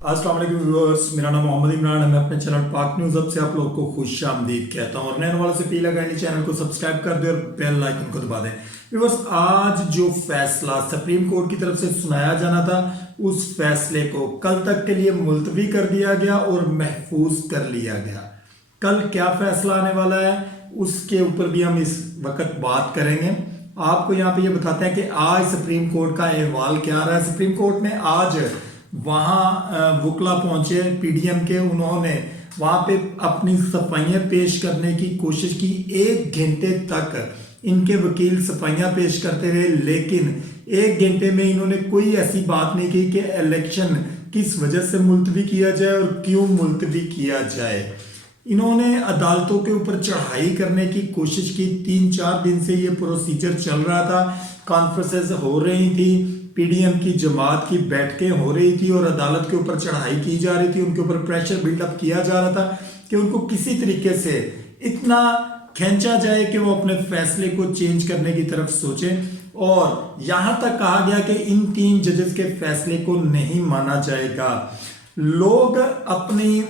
अस्सलाम वालेकुम व्यूअर्स, मेरा नाम मोहम्मद इमरान है। मैं अपने चैनल पाक न्यूज़ अब से आप लोगों को खुश आमदीद कहता हूँ और नए वालों से अपील है चैनल को सब्सक्राइब कर दें और बेल आइकन को दबा दें। व्यूअर्स, आज जो फैसला सुप्रीम कोर्ट की तरफ से सुनाया जाना था उस फैसले को कल तक के लिए मुलतवी कर दिया गया और महफूज कर लिया गया। कल क्या फैसला आने वाला है उसके ऊपर भी हम इस वक्त बात करेंगे। आपको यहाँ पे ये बताते हैं कि आज सुप्रीम कोर्ट का अहवाल क्या रहा है। सुप्रीम कोर्ट ने आज वहाँ वकला पहुंचे पीडीएम के, उन्होंने वहाँ पे अपनी सफाइयाँ पेश करने की कोशिश की। 1 घंटे तक इनके वकील सफाइयाँ पेश करते रहे, लेकिन 1 घंटे में इन्होंने कोई ऐसी बात नहीं की कि इलेक्शन किस वजह से मुलतवी किया जाए और क्यों मुलतवी किया जाए। इन्होंने अदालतों के ऊपर चढ़ाई करने की कोशिश की। 3-4 दिन से ये प्रोसीजर चल रहा था, कॉन्फ्रेंसेस हो रही थी, पीडीएम की जमात की बैठकें हो रही थी और अदालत के ऊपर चढ़ाई की जा रही थी। उनके ऊपर प्रेशर बिल्डअप किया जा रहा था कि उनको किसी तरीके से इतना खींचा जाए कि वो अपने फैसले को चेंज करने की तरफ सोचें। और यहां तक कहा गया कि इन 3 जजेस के फैसले को नहीं माना जाएगा। लोग अपनी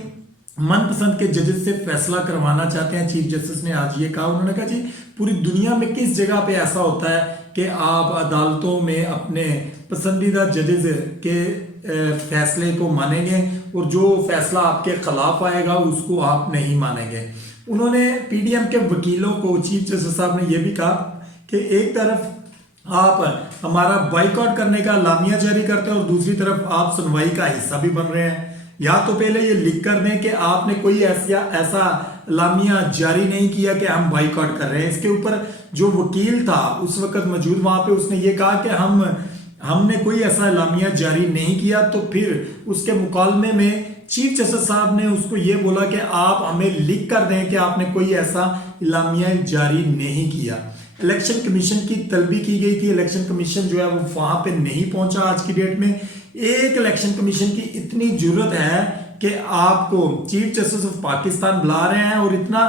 मनपसंद के जजेस से फैसला करवाना चाहते हैं। चीफ जस्टिस ने आज ये कहा, उन्होंने कहा जी पूरी दुनिया में किस जगह पे ऐसा होता है कि आप अदालतों में अपने पसंदीदा जजेस के फैसले को मानेंगे और जो फैसला आपके खिलाफ आएगा उसको आप नहीं मानेंगे। उन्होंने पीडीएम के वकीलों को, चीफ जस्टिस साहब ने यह भी कहा कि एक तरफ आप हमारा बाइकआउट करने का लामिया जारी करते हैं और दूसरी तरफ आप सुनवाई का हिस्सा भी बन रहे हैं। या तो पहले ये लिख कर दें कि आपने कोई ऐसा लामिया जारी नहीं किया कि हम बाइकआउट कर रहे हैं। इसके ऊपर जो वकील था उस वक्त मौजूद वहां पे, उसने ये कहा कि हमने कोई ऐसा लामिया जारी नहीं किया। तो फिर उसके मुकालमे में चीफ जस्टिस साहब ने उसको ये बोला कि आप हमें लिख कर दें कि आपने कोई ऐसा लामिया जारी नहीं किया। इलेक्शन कमीशन की तलबी की गई थी, इलेक्शन कमीशन जो है वो वहां पे नहीं पहुंचा। आज की डेट में एक इलेक्शन कमीशन की इतनी जरूरत है कि आपको चीफ जस्टिस ऑफ पाकिस्तान बुला रहे हैं और इतना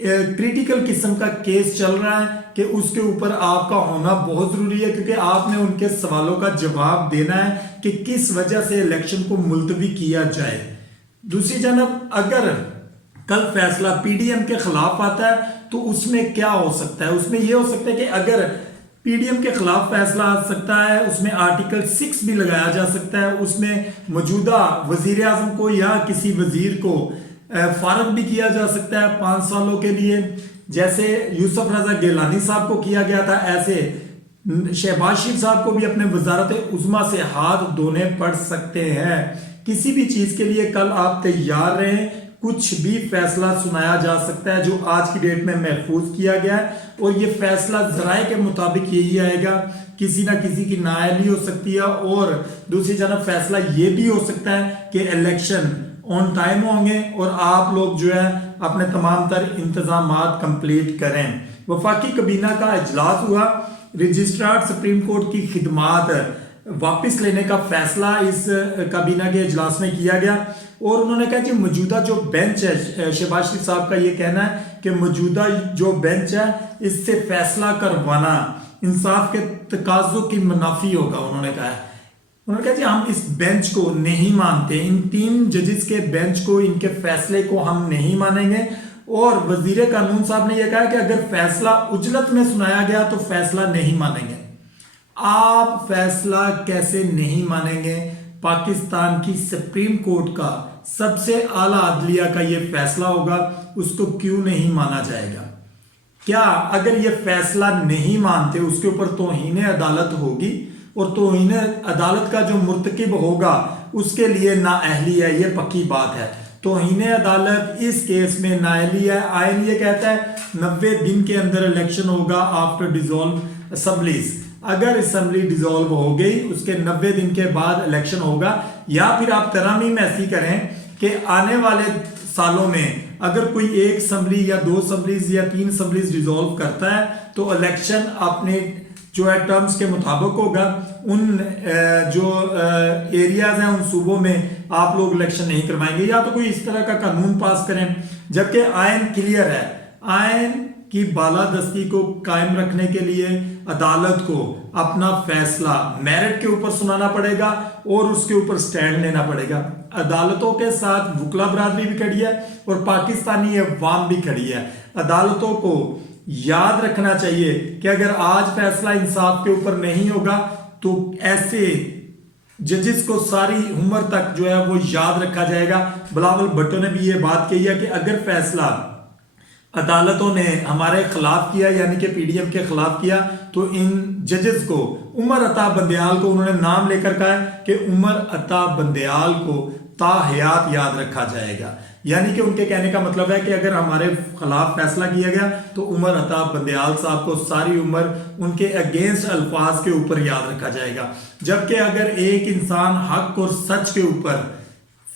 क्रिटिकल किस्म का केस चल रहा है कि उसके ऊपर आपका होना बहुत जरूरी है, क्योंकि आपने उनके सवालों का जवाब देना है कि किस वजह से इलेक्शन को मुलतवी किया जाए। दूसरी जानब अगर कल फैसला पीडीएम के खिलाफ आता है तो उसमें क्या हो सकता है? उसमें यह हो सकता है कि अगर पीडीएम के खिलाफ फैसला आ सकता है, उसमें आर्टिकल 6 भी लगाया जा सकता है, उसमें मौजूदा वजीर आजम को या किसी वजीर को फारग भी किया जा सकता है 5 सालों के लिए, जैसे यूसुफ रजा गिलानी साहब को किया गया था। ऐसे शहबाज शरीफ साहब को भी अपने वजारत उज़्मा से हाथ धोने पड़ सकते हैं। किसी भी चीज के लिए कल आप तैयार रहें, कुछ भी फैसला सुनाया जा सकता है जो आज की डेट में महफूज किया गया है। और ये फैसला जराए के मुताबिक यही आएगा, किसी ना किसी की नाअहली हो सकती है। और दूसरी जानब फैसला ये भी हो सकता है कि इलेक्शन ऑन टाइम होंगे और आप लोग जो है अपने तमाम तर इंतजामात कंप्लीट करें। वफाकी कबीना का इजलास हुआ, रजिस्ट्रार सुप्रीम कोर्ट की खिदमात वापस लेने का फैसला इस काबीना के इजलास में किया गया। और उन्होंने कहा कि मौजूदा जो बेंच है, शहबाज शरीफ साहब का ये कहना है कि मौजूदा जो बेंच है इससे फैसला करवाना इंसाफ के तकाज़ों की मुनाफी होगा। उन्होंने कहा कि हम इस बेंच को नहीं मानते, इन 3 जजेस के बेंच को, इनके फैसले को हम नहीं मानेंगे। और वजीर कानून साहब ने यह कहा कि अगर फैसला उजलत में सुनाया गया तो फैसला नहीं मानेंगे। आप फैसला कैसे नहीं मानेंगे? पाकिस्तान की सुप्रीम कोर्ट का सबसे आला अदलिया का यह फैसला होगा, उसको क्यों नहीं माना जाएगा? क्या अगर यह फैसला नहीं मानते उसके ऊपर तौहीन अदालत होगी? और तौहीन अदालत का जो मुर्तकिब होगा उसके लिए नाअहली है, यह पक्की बात है। तौहीन अदालत इस केस में नाअहली है। आइन ये कहता है 90 दिन के अंदर इलेक्शन होगा आफ्टर डिसॉल्व असेंबलीज। अगर असेंबली डिसॉल्व हो गई उसके 90 दिन के बाद इलेक्शन होगा। या फिर आप तरमीम ऐसी करें कि आने वाले सालों में अगर कोई 1 असेंबली या 2 असेंबलीज या 3 असेंबलीज डिसॉल्व करता है तो इलेक्शन अपने जो है टर्म्स के मुताबिक होगा। उन जो एरियाज हैं, उन सूबों में आप लोग इलेक्शन नहीं करवाएंगे, या तो कोई इस तरह का कानून पास करें। जबकि आइन क्लियर है, आइन की बालादस्ती को कायम रखने के लिए عدالت کو اپنا فیصلہ میرٹ کے اوپر سنانا پڑے گا اور اس کے اوپر سٹینڈ لینا پڑے گا۔ عدالتوں کے ساتھ وکلا برادری بھی کھڑی ہے اور پاکستانی عوام بھی کھڑی ہے۔ عدالتوں کو یاد رکھنا چاہیے کہ اگر آج فیصلہ انصاف کے اوپر نہیں ہوگا تو ایسے ججز کو ساری عمر تک جو ہے وہ یاد رکھا جائے گا۔ بلاول بھٹو نے بھی یہ بات کہی ہے کہ اگر فیصلہ عدالتوں نے ہمارے خلاف کیا یعنی کہ پی ڈی ایم کے خلاف کیا تو ان ججز کو، عمر عطا بندیال کو انہوں نے نام لے کر کہا ہے کہ عمر عطا بندیال کو تا حیات یاد رکھا جائے گا، یعنی کہ ان کے کہنے کا مطلب ہے کہ اگر ہمارے خلاف فیصلہ کیا گیا تو عمر عطا بندیال صاحب کو ساری عمر ان کے اگینسٹ الفاظ کے اوپر یاد رکھا جائے گا، جبکہ اگر ایک انسان حق اور سچ کے اوپر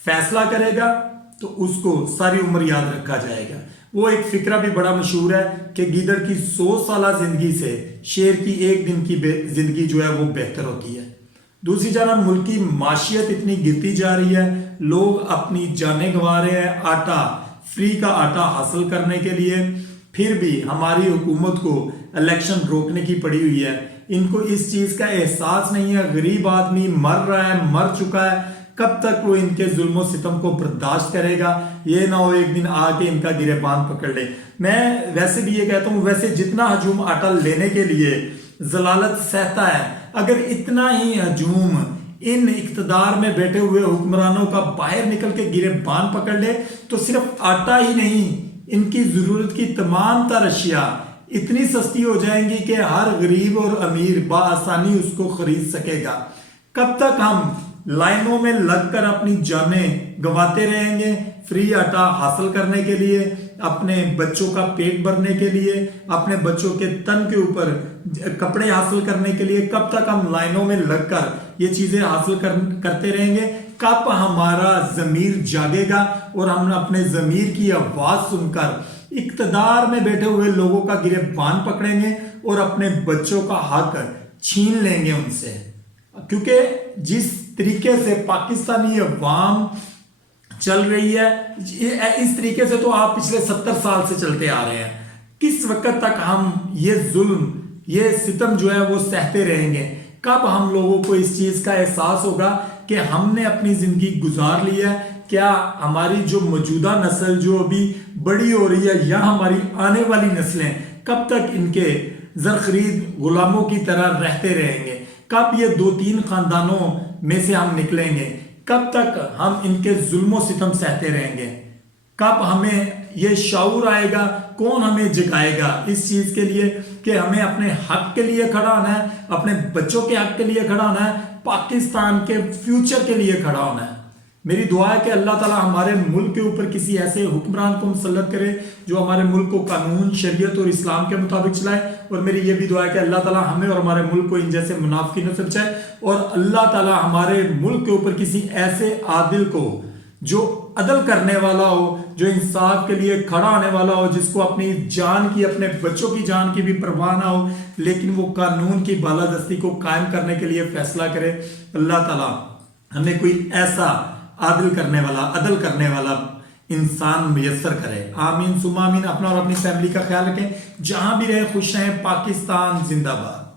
فیصلہ کرے گا تو اس کو ساری عمر یاد رکھا جائے گا۔ وہ ایک فقرہ بھی بڑا مشہور ہے کہ گیدڑ کی 100 سالہ زندگی سے شیر کی ایک دن کی زندگی جو ہے وہ بہتر ہوتی ہے۔ دوسری جانب ملک کی معیشت اتنی گرتی جا رہی ہے، لوگ اپنی جانیں گنوا رہے ہیں آٹا، فری کا آٹا حاصل کرنے کے لیے، پھر بھی ہماری حکومت کو الیکشن روکنے کی پڑی ہوئی ہے۔ ان کو اس چیز کا احساس نہیں ہے، غریب آدمی مر رہا ہے، مر چکا ہے، کب تک وہ ان کے ظلم و ستم کو برداشت کرے گا؟ یہ نہ ہو ایک دن آ کے ان کا گریبان پکڑ لے۔ میں ویسے بھی یہ کہتا ہوں، ویسے جتنا ہجوم آٹا لینے کے لیے ضلالت سہتا ہے، اگر اتنا ہی ہجوم ان اقتدار میں بیٹھے ہوئے حکمرانوں کا باہر نکل کے گریبان پکڑ لے تو صرف آٹا ہی نہیں، ان کی ضرورت کی تمام تر اشیاء اتنی سستی ہو جائیں گی کہ ہر غریب اور امیر بآسانی اس کو خرید سکے گا۔ کب تک ہم لائنوں میں لگ کر اپنی جانیں گنواتے رہیں گے فری آٹا حاصل کرنے کے لیے، اپنے بچوں کا پیٹ بھرنے کے لیے، اپنے بچوں کے تن کے اوپر کپڑے حاصل کرنے کے لیے؟ کب تک ہم لائنوں میں لگ کر یہ چیزیں حاصل کرتے رہیں گے؟ کب ہمارا ضمیر جاگے گا اور ہم اپنے ضمیر کی آواز سن کر اقتدار میں بیٹھے ہوئے لوگوں کا گریبان پکڑیں گے اور اپنے بچوں کا حق چھین لیں گے ان سے؟ کیونکہ جس طریقے سے پاکستانی عوام چل رہی ہے، اس طریقے سے تو آپ پچھلے 70 سال سے چلتے آ رہے ہیں۔ کس وقت تک ہم یہ ظلم، یہ ستم جو ہے وہ سہتے رہیں گے؟ کب ہم لوگوں کو اس چیز کا احساس ہوگا کہ ہم نے اپنی زندگی گزار لی ہے؟ کیا ہماری جو موجودہ نسل جو ابھی بڑی ہو رہی ہے یا ہماری آنے والی نسلیں کب تک ان کے زرخرید غلاموں کی طرح رہتے رہیں گے؟ کب یہ 2-3 خاندانوں میں سے ہم نکلیں گے؟ کب تک ہم ان کے ظلم و ستم سہتے رہیں گے؟ کب ہمیں یہ شعور آئے گا؟ کون ہمیں جگائے گا اس چیز کے لیے کہ ہمیں اپنے حق کے لیے کھڑا ہونا ہے، اپنے بچوں کے حق کے لیے کھڑا ہونا ہے، پاکستان کے فیوچر کے لیے کھڑا ہونا ہے؟ میری دعا ہے کہ اللہ تعالیٰ ہمارے ملک کے اوپر کسی ایسے حکمران کو مسلط کرے جو ہمارے ملک کو قانون، شریعت اور اسلام کے مطابق چلائے، اور میری یہ بھی دعا ہے کہ اللہ تعالیٰ ہمیں اور ہمارے ملک کو ان جیسے منافقین سے بچائے، اور اللہ تعالیٰ ہمارے ملک کے اوپر کسی ایسے عادل کو جو عدل کرنے والا ہو، جو انصاف کے لیے کھڑا ہونے والا ہو، جس کو اپنی جان کی، اپنے بچوں کی جان کی بھی پرواہ نہ ہو، لیکن وہ قانون کی بالادستی کو قائم کرنے کے لیے فیصلہ کرے۔ اللہ تعالیٰ ہمیں کوئی ایسا عدل کرنے والا انسان میسر کرے۔ آمین ثم آمین۔ اپنا اور اپنی فیملی کا خیال رکھیں، جہاں بھی رہے خوش رہیں۔ پاکستان زندہ باد۔